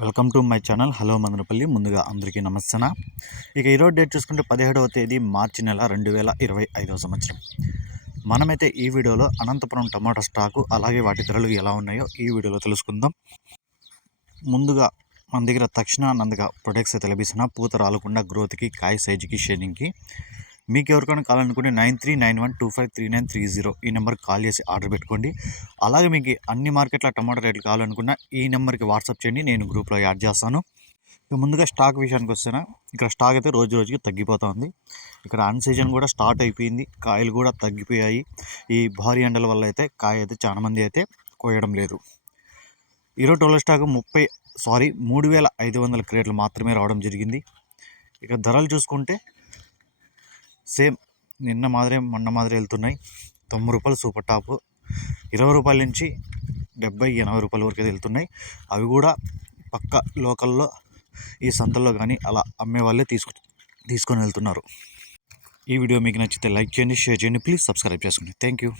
Welcome to my channel. Hello Madanapalle. ముందుగా అందరికీ నమస్తన ఇక ఈరోజు డేట్ చూసుకుంటే పదిహేడవ తేదీ మార్చి నెల రెండు వేల ఇరవై ఐదవ సంవత్సరం. మనమైతే ఈ వీడియోలో అనంతపురం టమాటా స్టాకు అలాగే వాటి ధరలు ఎలా ఉన్నాయో ఈ వీడియోలో తెలుసుకుందాం. ముందుగా మన దగ్గర తక్షణ నందుగా ప్రొడక్ట్స్ అయితే లభిస్తున్న పూత రాలకుండా గ్రోత్కి కాయ సైజుకి షేడింగ్కి మీకు ఎవరికైనా కావాలనుకుంటే nine three nine one two five three nine three zero ఈ నెంబర్కి కాల్ చేసి ఆర్డర్ పెట్టుకోండి. అలాగే మీకు అన్ని మార్కెట్ల టమాటా రేట్లు కావాలనుకున్న ఈ నెంబర్కి వాట్సాప్ చేయండి నేను గ్రూప్లో యాడ్ చేస్తాను. ఇక ముందుగా స్టాక్ విషయానికి వస్తేనా ఇక్కడ స్టాక్ అయితే రోజు రోజుకి తగ్గిపోతుంది. ఇక్కడ అన్ సీజన్ కూడా స్టార్ట్ అయిపోయింది కాయలు కూడా తగ్గిపోయాయి. ఈ భారీ ఎండల వల్ల అయితే కాయ అయితే చాలా మంది అయితే కోయడం లేదు. ఈరోజు టోల్ స్టాక్ ముప్పై సారీ మూడు వేల ఐదు వందల క్రేట్లు మాత్రమే రావడం జరిగింది. ఇక ధరలు చూసుకుంటే సేమ్ నిన్న మాదిరే మొన్న మాదిరి వెళ్తున్నాయి. తొంభై రూపాయలు సూపర్ టాప్. ఇరవై రూపాయల నుంచి డెబ్బై ఎనభై రూపాయల వరకు అయితే వెళ్తున్నాయి. అవి కూడా పక్క లోకల్లో ఈ సంతల్లో కానీ అలా అమ్మే వాళ్ళే తీసుకు తీసుకొని వెళ్తున్నారు. ఈ వీడియో మీకు నచ్చితే లైక్ చేయండి షేర్ చేయండి ప్లీజ్ సబ్స్క్రైబ్ చేసుకోండి థ్యాంక్ యూ